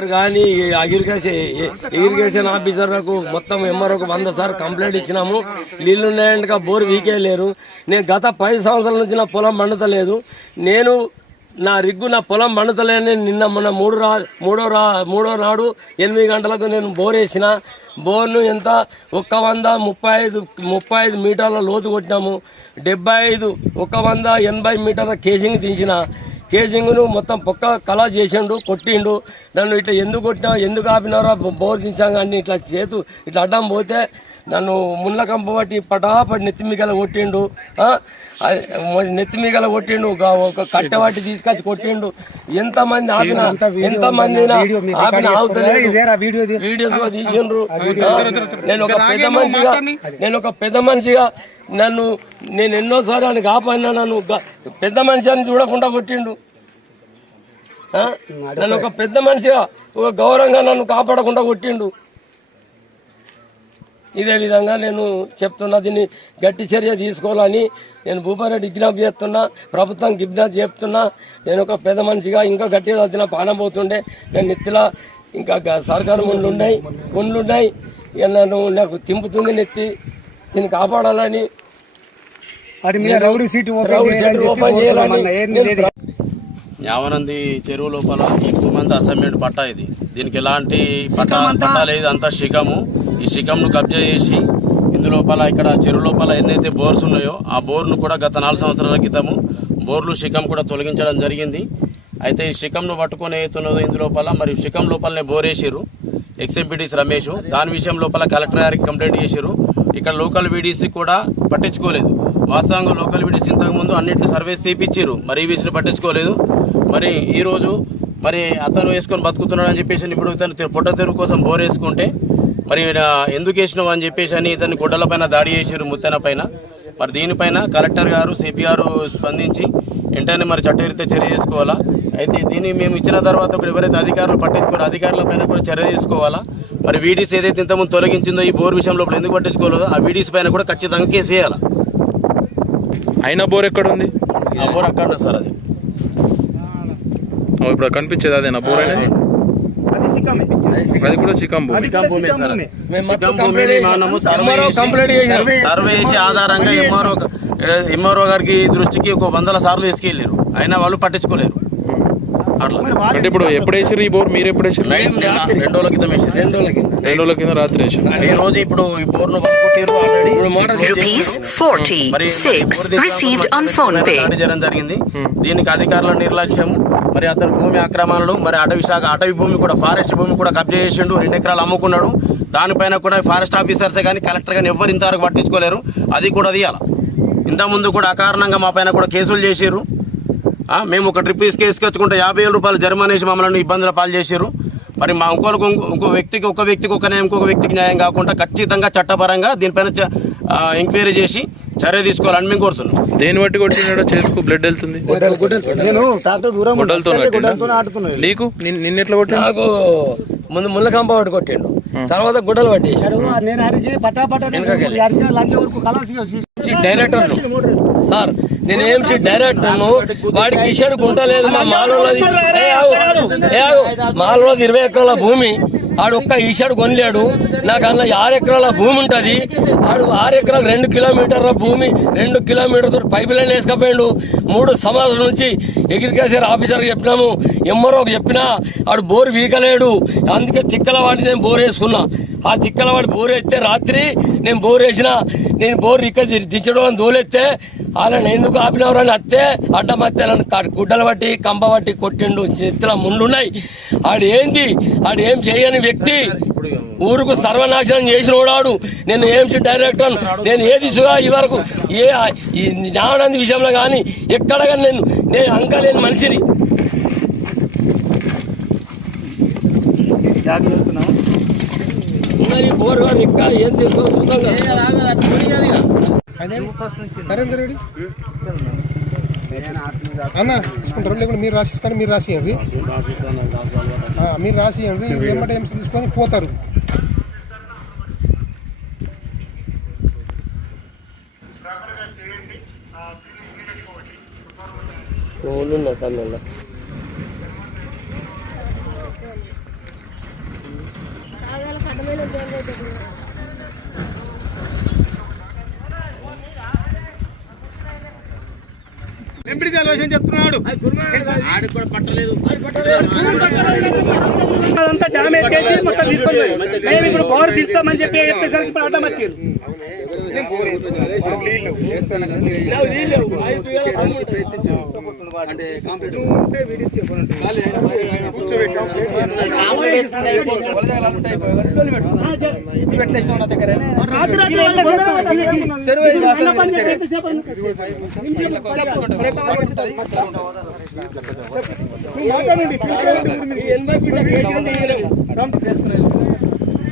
గారు కానీ ఇరిగేషన్ ఆఫీసర్లకు మొత్తం ఎంఆర్ఓకు 100 సార్లు కంప్లైంట్ ఇచ్చినాము. నీళ్లు ఉన్నాయంటగా బోర్ వీకే లేరు. నేను గత 10 సంవత్సరాల నుంచి నా పొలం పండుతలేదు. నా పొలం పండుతలేని నిన్న మొన్న మూడో నాడు 8 గంటలకు నేను బోర్ వేసిన. బోర్ను ఎంత 135 మీటర్ల లోతు కొట్టినాము. 180 మీటర్ల కేసింగ్ తీసిన. కేసింగ్ను మొత్తం పొక్క కళ చేసిండు, కొట్టిండు. నన్ను ఇట్లా ఎందుకు కొట్టినా, ఎందుకు ఆపినారో బోర్ దించాం కానీ ఇట్లా ఇట్లా అడ్డం పోతే నన్ను ముళ్ళ కంప పట్టి పటాపట్టి నెత్తిమిగల కొట్టిండు. నెత్తిమిగల కొట్టిండు, ఒక కట్టె పట్టి తీసుకొచ్చి కొట్టిండు. ఎంతమంది ఆపినా ఆగుతలేదు. వీడియోస్ తీసిండ్రు. నేను ఒక పెద్ద మనిషిగా నేను ఎన్నోసార్లు అని కాపాడినా. నన్ను పెద్ద మనిషి అని చూడకుండా కొట్టిండు. నన్ను ఒక పెద్ద మనిషిగా, ఒక గౌరవంగా నన్ను కాపాడకుండా కొట్టిండు. ఇదే విధంగా నేను చెప్తున్నా, దీన్ని గట్టి చర్య తీసుకోవాలని నేను భూపారెడ్డి విజ్ఞప్తి చేస్తున్నా, ప్రభుత్వం విజ్ఞప్తి చెప్తున్నా. నేను ఒక పెద్ద మనిషిగా ఇంకా గట్టిగా చదివిన పానం పోతుండే. నేను నెత్తిలా ఇంకా సర్కారు ముళ్ళు ఉన్నాయి. నాకు తింపుతుంది నెత్తి. దీన్ని కాపాడాలని ఓపెన్ చేయాలని. యావనంది చెరువు లోపల ఎక్కువ మంది అసైన్మెంట్ పట్టా. దీనికి ఎలాంటి పట్టా లేదు, అంతా శిఖము. ఈ శిఖంను కబ్జా చేసి ఇందులోపల ఇక్కడ చెరువు లోపల ఎన్నైతే బోర్స్ ఉన్నాయో ఆ బోర్ను కూడా గత 4 సంవత్సరాల క్రితము బోర్లు శిఖం కూడా తొలగించడం జరిగింది. అయితే ఈ శిఖంను పట్టుకొని అవుతున్నదో ఇందులోపల మరియు శిఖం లోపలనే బోర్ వేసారు ఎక్స్ఎంపీడీసీ రమేష్. దాని విషయం లోపల కలెక్టర్ గారికి కంప్లైంట్ చేశారు. ఇక్కడ లోకల్ వీడీసీ కూడా పట్టించుకోలేదు. వాస్తవంగా లోకల్ వీడీసీ ఇంతకుముందు అన్నింటిని సర్వేస్ తీపిచ్చారు, మరి ఈ విషయం పట్టించుకోలేదు. మరి ఈరోజు మరి అతను వేసుకొని బతుకుతున్నాడు అని చెప్పేసి ఇప్పుడు ఇతను పొట్ట తెరువు కోసం బోర్ వేసుకుంటే మరి ఎందుకు వేసినావు అని చెప్పేసి అని ఇతన్ని గుడ్డలపైన దాడి చేసారు, ముత్తెన పైన. మరి దీనిపైన కలెక్టర్ గారు, సిపి గారు స్పందించి వెంటనే మరి చట్టరీత్యా చర్య చేసుకోవాలా. అయితే దీన్ని మేము ఇచ్చిన తర్వాత కూడా ఎవరైతే అధికారులు పట్టించుకోరో అధికారులపైన కూడా చర్య తీసుకోవాలా. మరి వీడీసీ ఏదైతే ఇంతకుముందు తొలగించిందో ఈ బోర్ విషయంలో ఎందుకు పట్టించుకోలేదో ఆ వీడీసీ పైన కూడా ఖచ్చితంగా కేసు వేయాలి. అయినా బోర్ ఎక్కడ ఉంది? ఆ బోర్ అక్కడ ఉంది సార్. అది ఇప్పుడు కనిపించేది అదేనా బోర్ అనేది? అది కూడా శిఖం భూమి. సర్వే చేసి ఆధారంగా ఎంఆర్ఓ గారికి దృష్టికి 100 సార్లు తీసుకెళ్ళారు, అయినా వాళ్ళు పట్టించుకోలేరు. అంటే ఇప్పుడు ఎప్పుడు వేసారు ఈ బోర్? మీరు ఎప్పుడు వేసారు? 2 రోజుల క్రితం వేసారు. 2 రోజుల కింద రాత్రి వేసారు. ఈ రోజు ఇప్పుడు ఈ బోర్ను కొనుక్కొట్టారు ఆల్రెడీ. జరగడం జరిగింది. దీనికి అధికారుల నిర్లక్ష్యం, మరి అతను భూమి ఆక్రమణలు, మరి అటవీ భూమి కూడా, ఫారెస్ట్ భూమి కూడా కబ్జా చేసిండు, 2 ఎకరాలు అమ్ముకున్నాడు. దానిపైన కూడా ఫారెస్ట్ ఆఫీసర్సే కానీ కలెక్టర్ కానీ ఎవరు ఇంతవరకు పట్టించుకోలేరు. అది కూడా తీయాలి. ఇంతకుముందు కూడా అకారణంగా మా పైన కూడా కేసులు చేసారు. మేము ఒక ట్రిప్ తీసుకొచ్చుకుంటే 50,000 రూపాయలు జరిమానా వేసి మమ్మల్ని ఇబ్బందుల పాలు చేశారు. మరి మా ఇంకో వ్యక్తికి ఒక న్యాయం, ఇంకొక వ్యక్తికి న్యాయం కాకుండా ఖచ్చితంగా చట్టపరంగా దీనిపైన ఎంక్వైరీ చేసి చర్య తీసుకోవాలని మేము కోరుతున్నాం. దేని బట్టి కొట్టినాడో చేతికి బ్లడ్ వెళ్తుంది. నీకు నిన్నెట్లా కొట్టి? నాకు ముందు ముళ్ళకంప పట్టి కొట్టిండు, తర్వాత గుడ్డలు పట్టి డైరెక్టర్ను. సార్ నేను ఏఎంసీ డైరెక్టర్ను. వాడికి ఇచ్చాడు గుంటలేదు. మా మాలోది 20 ఎకరాల భూమి. ఆడు ఒక్క ఈశాడు కొనలేడు. నాకు అన్న 6 ఎకరాల భూమి ఉంటుంది. ఆడు 6 ఎకరాలు 2 కిలోమీటర్ల భూమి, 2 కిలోమీటర్తో పైప్ లైన్ వేసుకపోయాడు. 3 సంవత్సరాల నుంచి అగ్రికల్చర్ ఆఫీసర్కి చెప్పినాము, ఎంఆర్ఓకి చెప్పినా ఆడు బోర్ వీకలేడు. అందుకే తిక్కలవాడి నేను బోర్ వేసుకున్నా. ఆ తిక్కలవాడి బోర్ వేస్తే రాత్రి నేను బోర్ వేసిన, నేను బోర్ ఇక్కడ దించడం అని దోలెత్తే వాళ్ళని ఎందుకు ఆపినవరని అత్తే అడ్డమత్తేలను గుడ్డలు బట్టి కంప బట్టి కొట్టిండు. చేతిలో ముండున్నాయి. ఆడు ఏం చేయని వ్యక్తి, ఊరుకు సర్వనాశనం చేసిన వాడు. నేను ఏఎంసీ డైరెక్టర్. నేను ఏ దిశగా ఈ వరకు ఈ న్యాయానంద విషయంలో కానీ ఎక్కడ కానీ నేను అంకలేని మనిషిని. బోర్ ఇంకా ఏం నరేందర్ రెడ్డి అన్న తీసుకుంటారు, లేకుంటే మీరు రాసిస్తారు. మీరు రాసియండి, మీరు రాసియండి. ఎమ్మట ఎంసీ తీసుకొని పోతారు. చెప్తున్నాడు అదంతా డ్యామేజ్ చేసి మొత్తం తీసుకొని మేము ఇప్పుడు బోర్ తీస్తామని చెప్పేసరికి ఇప్పుడు అడ్డం వచ్చారు.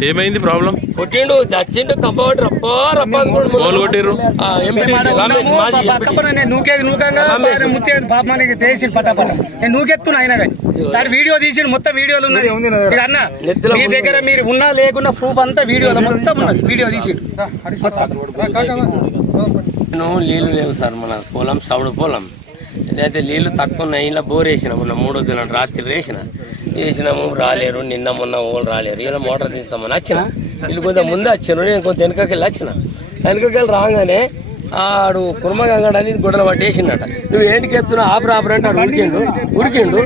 ఏమైంది ప్రాబ్లం? కొట్టిండు చచ్చిండు కంపౌండర్ రప్పా రప్పా గోల్ కొట్టిర్రు. నేను నూకేది నూకంగా ముచ్చేది పాపానికి తీసి పట్టాపట్ట నేను నూకెత్తున్నా అయినా కానీ దాని వీడియో తీసి మొత్తం వీడియోలు ఉన్నాయి. అన్న మీ దగ్గర మీరు ఉన్నా లేకున్నా ప్రూఫ్ అంతా వీడియోలో మొత్తం ఉన్నది. వీడియో తీసి నీళ్లు లేవు సార్ మన పొలం సౌడు పొలం. ఇదైతే నీళ్లు తక్కువ ఉన్నాయి. ఇలా బోర్ వేసినాము 3 దినాలు రాత్రి వేసినాము రాలేరు. నిన్న మొన్న ఓళ్ళు రాలేరు. ఇలా మోటార్ తీస్తామని వచ్చిన వీళ్ళు కొంచెం ముందే వచ్చాను. నేను కొంత వెనకకెళ్ళి వచ్చిన. వెనకకెళ్ళి రాగానే ఆడు కుర్మగంగడని గొడవలు పట్టేసిండట. నువ్వు ఏంటికి ఎత్తున్నా ఆపరు అంటే ఆడు ఉరికిండు.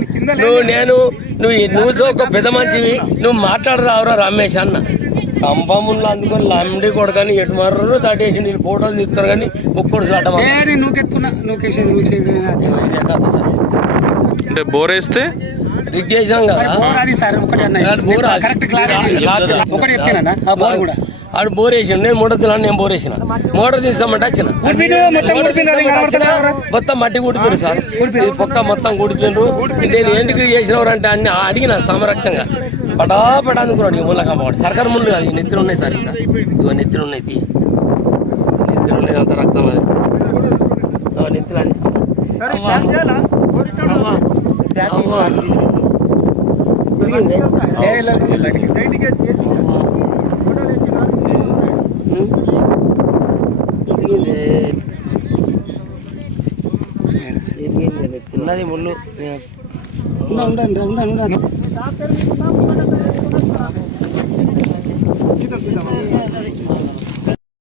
నువ్వు ఒక పెద్ద మంచివి నువ్వు మాట్లాడరావురా రమేష్ అన్న. కంపముల్లో అందుకొని లండి కొడకని ఎటు మర్రు తట్టేసి నేను ఫోటోలు తీస్తారు కానీ ఒక్కడు చాట అంటే బోర్ వేస్తే రిగ్ చేసినాం కదా ఆడు బోర్ వేసిండు. నేను మోటార్ తీయాలని నేను బోర్ వేసిన. మోటార్ తీస్తామంటే వచ్చిన మొత్తం మట్టి కూడిపోయారు సార్. పొక్క మొత్తం కూడిపోయినరు. నేను ఎందుకు చేసినవారు అంటే అన్ని అడిగిన సమరక్షంగా పటాపట అనుకున్నాడు. ఇక ముళ్ళ కంప సర్కారు ముళ్ళు కాదు. ఈ నెత్తులు ఉన్నాయి సార్. ఇంకా ఇగో నెత్తులు ఉన్నాయి. నెత్తులు ఉన్నాయి అంత రక్తం అది నెత్తులని ఉన్నది ముళ్ళు.